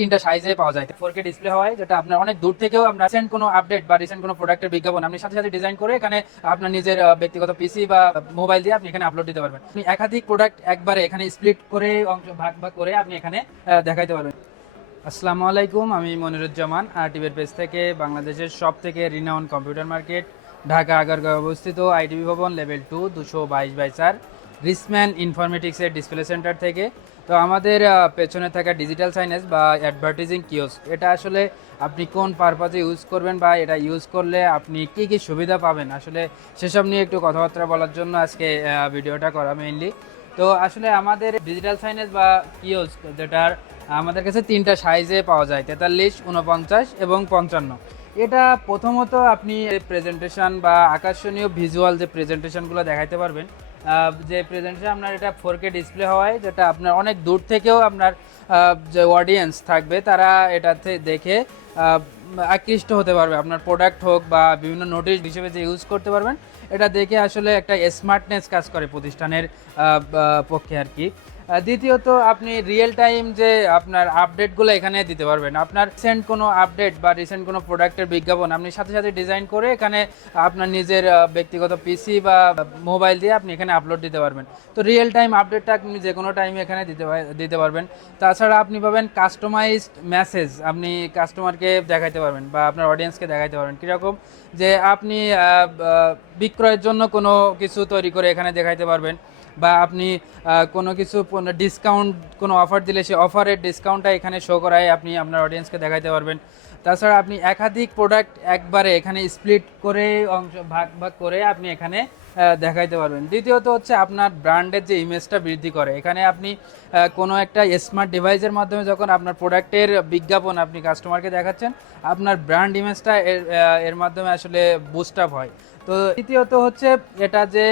তিনটা সাইজে পাওয়া যায়। ফোর কে ডিসপ্লে হয়, যেটা আপনার অনেক দূর থেকেও আপনার রিসেন্ট কোনো আপডেট বা রিসেন্ট কোনো প্রোডাক্টের বিজ্ঞাপন আপনি সাথে সাথে ডিজাইন করে এখানে আপনার নিজের ব্যক্তিগত পিসি বা মোবাইল দিয়ে আপনি এখানে আপলোড দিতে পারবেন। আপনি একাধিক প্রোডাক্ট একবারে এখানে স্প্লিট করে, অংশ ভাগ ভাগ করে আপনি এখানে দেখাইতে পারবেন। আসসালামু আলাইকুম, আমি মনিরুজ্জামান আর টিভির পেজ থেকে বাংলাদেশের সব থেকে renown computer market Dhaka, Agargaon অবস্থিত আইটিভি ভবন লেভেল টু দুশো বাইশ বাই চার। রিসম্যান ইনফরমেটিক্সের ডিসপ্লে সেন্টার থেকে। তো আমাদের পেছনে থাকা ডিজিটাল সাইনেস বা অ্যাডভার্টাইজিং কিওস এটা আসলে আপনি কোন পারপাজে ইউজ করবেন বা এটা ইউজ করলে আপনি কি কি সুবিধা পাবেন? আসলে সেসব নিয়ে একটু কথাবার্তা বলার জন্য আজকে ভিডিওটা করা মেইনলি তো আসলে আমাদের ডিজিটাল সাইনেস বা কিওস যেটার, আমাদের কাছে তিনটা সাইজে পাওয়া যায়, তেতাল্লিশ উনপঞ্চাশ এবং পঞ্চান্ন। এটা প্রথমত আপনি প্রেজেন্টেশন বা আকর্ষণীয় ভিজুয়াল যে প্রেজেন্টেশনগুলো দেখাইতে পারবেন যে প্রেজেন্টেশন আপনার এটা ফোর কে ডিসপ্লে হওয়ায়, যেটা আপনার অনেক দূর থেকেও আপনার যে অডিয়েন্স থাকবে, তারা এটাতে দেখে আকৃষ্ট হতে পারবে। আপনার প্রোডাক্ট হোক বা বিভিন্ন নোটিশ হিসেবে যে ইউজ করতে পারবেন, এটা দেখে আসলে একটা স্মার্টনেস কাজ করে প্রতিষ্ঠানের পক্ষে আর কি। দ্বিতীয়ত আপনি রিয়েল টাইম যে আপনার আপডেটগুলো এখানে দিতে পারবেন। আপনার রিসেন্ট কোনো আপডেট বা রিসেন্ট কোনো প্রোডাক্টের বিজ্ঞাপন, আপনি সাথে সাথে ডিজাইন করে এখানে আপনার নিজের ব্যক্তিগত পিসি বা মোবাইল দিয়ে আপনি এখানে আপলোড দিতে পারবেন। তো রিয়েল টাইম আপডেটটা আপনি যে কোনো টাইমে এখানে দিতে দিতে পারবেন। তাছাড়া আপনি পাবেন কাস্টমাইজড মেসেজ আপনি কাস্টমারকে দেখাইতে পারবেন বা আপনার অডিয়েন্সকে দেখাইতে পারবেন। কীরকম? যে আপনি বিক্রয়ের জন্য কোনো কিছু তৈরি করে এখানে দেখাইতে পারবেন বা আপনি কোনো কিছু ডিসকাউন্ট কোনো অফার দিলে সেই অফারের ডিসকাউন্টটা এখানে শো করায়, আপনি আপনার অডিয়েন্সকে দেখাইতে পারবেন। তাছাড়া আপনি একাধিক প্রোডাক্ট একবারে এখানে স্প্লিট করে, অংশ, ভাগ ভাগ করে আপনি এখানে দেখাইতে পারবেন। দ্বিতীয়ত হচ্ছে আপনার ব্র্যান্ডের যে ইমেজটা বৃদ্ধি করে। এখানে আপনি কোনো একটা স্মার্ট ডিভাইসের মাধ্যমে যখন আপনার প্রোডাক্টের বিজ্ঞাপন আপনি কাস্টমারকে দেখাচ্ছেন, আপনার ব্র্যান্ড ইমেজটা এর এর মাধ্যমে আসলে বুস্ট আপ হয়। তো দ্বিতীয়ত হচ্ছে এটা যে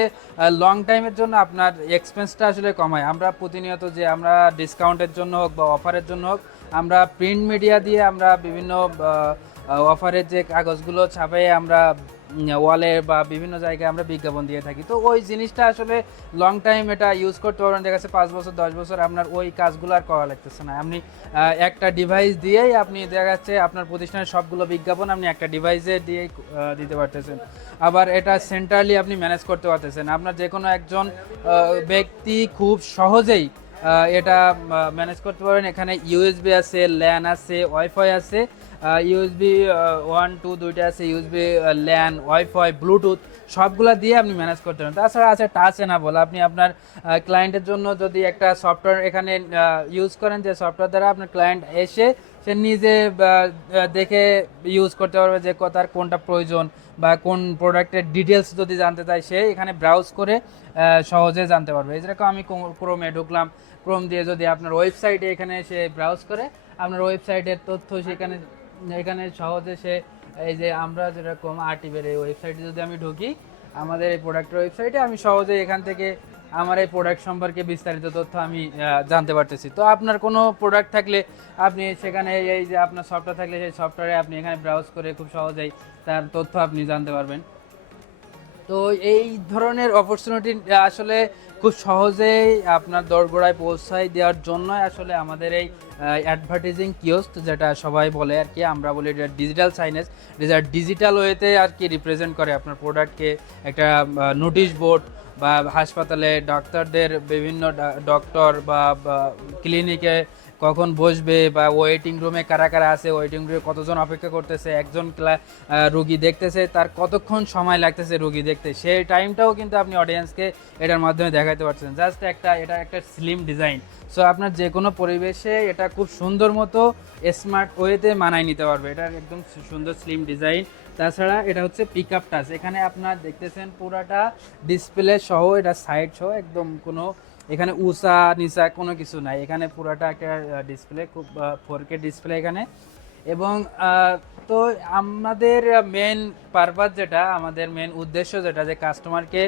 লং টাইমের জন্য আপনার এক্সপেন্সটা আসলে কমায়। আমরা প্রতিনিয়ত যে, আমরা ডিসকাউন্টের জন্য হোক বা অফারের জন্য হোক, আমরা প্রিন্ট মিডিয়া দিয়ে আমরা বিভিন্ন অফারের যে কাগজগুলো ছাপাই আমরা ওয়ালে বা বিভিন্ন জায়গায় আমরা বিজ্ঞাপন দিয়ে থাকি। তো ওই জিনিসটা আসলে লং টাইম এটা ইউজ করতে পারবেন। দেখা যাচ্ছে পাঁচ বছর, দশ বছর আপনার ওই কাজগুলো আর করা লাগতেছে না। আপনি একটা ডিভাইস দিয়েই আপনি দেখা যাচ্ছে আপনার প্রতিষ্ঠানের সবগুলো বিজ্ঞাপন আপনি একটা ডিভাইসে দিয়েই দিতে পারতেছেন। আবার এটা সেন্ট্রালি আপনি ম্যানেজ করতে পারতেছেন। আপনার যে কোনো একজন ব্যক্তি খুব সহজেই এটা ম্যানেজ করতে পারেন। এখানে ইউএসবি আছে ল্যান আছে ওয়াইফাই আছে। ইউএসবি ওয়ান টু দুইটা আছে ইউএসবি ল্যান ওয়াইফাই ব্লুটুথ সবগুলো দিয়ে আপনি ম্যানেজ করতে পারেন। তাছাড়া আছে টাচ এনাবল আপনি আপনার ক্লায়েন্টের জন্য যদি একটা সফটওয়্যার এখানে ইউজ করেন, যে সফটওয়্যার দ্বারা আপনার ক্লায়েন্ট এসে সে নিজে দেখে ইউজ করতে পারবে যে তার কোনটা প্রয়োজন বা কোন প্রোডাক্টের ডিটেলস যদি জানতে চায়, সে এখানে ব্রাউজ করে সহজে জানতে পারবে। যেরকম আমি ক্রোমে ঢুকলাম। ক্রোম দিয়ে যদি আপনার ওয়েবসাইটে এখানে সে ব্রাউজ করে, আপনার ওয়েবসাইটের তথ্য সেখানে, এখানে সহজে সে, এই যে আমরা যেরকম আরটিভের এই ওয়েবসাইটে যদি আমি ঢুকি, আমাদের এই প্রোডাক্টের ওয়েবসাইটে আমি সহজে এখান থেকে আমার এই প্রোডাক্ট সম্পর্কে বিস্তারিত তথ্য আমি জানতে পারতেছি। তো আপনার কোনো প্রোডাক্ট থাকলে আপনি সেখানে এই যে আপনার সফটওয়্যার থাকলে সেই সফটওয়্যারে আপনি এখানে ব্রাউজ করে খুব সহজেই তার তথ্য আপনি জানতে পারবেন। তো এই ধরনের অপরচুনিটি আসলে খুব সহজেই আপনার দরগোড়ায় পৌঁছায় দেওয়ার জন্য আসলে আমাদের এই অ্যাডভার্টাইজিং কিওস্ট যেটা সবাই বলে আর কি, আমরা বলি এটা ডিজিটাল সাইনেস যেটা ডিজিটাল ওয়েতে আর কি রিপ্রেজেন্ট করে আপনার প্রোডাক্টকে একটা নোটিশ বোর্ড বা হাসপাতালে ডাক্তারদের বিভিন্ন ডক্টর বা ক্লিনিকে কখন বসবে বা ওয়েটিং রুমে কারা কারা আছে ওয়েটিং রুমে কতজন অপেক্ষা করতেছে, একজন রুগী দেখতেছে, তার কতক্ষণ সময় লাগতেছে রুগী দেখতে। সেই টাইমটাও কিন্তু আপনি অডিয়েন্সকে এটার মাধ্যমে দেখাতে পারছেন জাস্ট একটা, এটা একটা স্লিম ডিজাইন সো আপনার যে কোনো পরিবেশে এটা খুব সুন্দর মতো স্মার্ট ওয়েতে মানায় নিতে পারবে। এটা একদম সুন্দর স্লিম ডিজাইন তাছাড়া এটা হচ্ছে পিক আপ টাচ এখানে আপনার দেখতেছেন পুরাটা ডিসপ্লে সহ, এটা সাইড সহ, একদম কোনো এখানে উষা নিচা কোনো কিছু নাই। এখানে পুরাটা একটা ডিসপ্লে খুব ফোর কে ডিসপ্লে এখানে। এবং তো আমাদের মেন পারপাস যেটা, আমাদের মেন উদ্দেশ্য যেটা যে কাস্টমারকে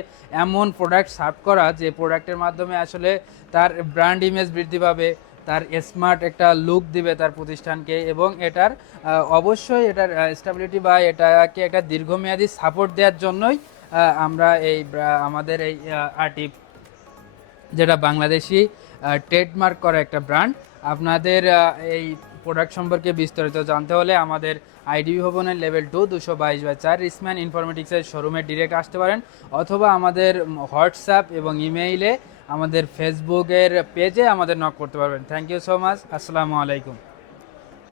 এমন প্রোডাক্ট সার্ভ করা, যে প্রোডাক্টের মাধ্যমে আসলে তার ব্র্যান্ড ইমেজ বৃদ্ধি পাবে, তার স্মার্ট একটা লুক দিবে তার প্রতিষ্ঠানকে এবং এটার অবশ্যই এটার স্টেবিলিটি বা এটাকে একটা দীর্ঘমেয়াদী সাপোর্ট দেওয়ার জন্যই আমরা এই আমাদের এই আর্টি যেটা বাংলাদেশি ট্রেডমার্ক করা একটা ব্র্যান্ড আপনাদের এই প্রোডাক্ট সম্পর্কে বিস্তারিত জানতে হলে আমাদের আইডিবি ভবনের লেভেল টু দুশো বাইশ বা চার রিসম্যান ইনফরমেটিক্সের শোরুমে ডিরেক্ট আসতে পারেন। অথবা আমাদের হোয়াটসঅ্যাপ এবং ইমেইলে আমাদের ফেসবুকের পেজে আমাদের নক করতে পারবেন। থ্যাংক ইউ সো মাচ আসসালামু আলাইকুম।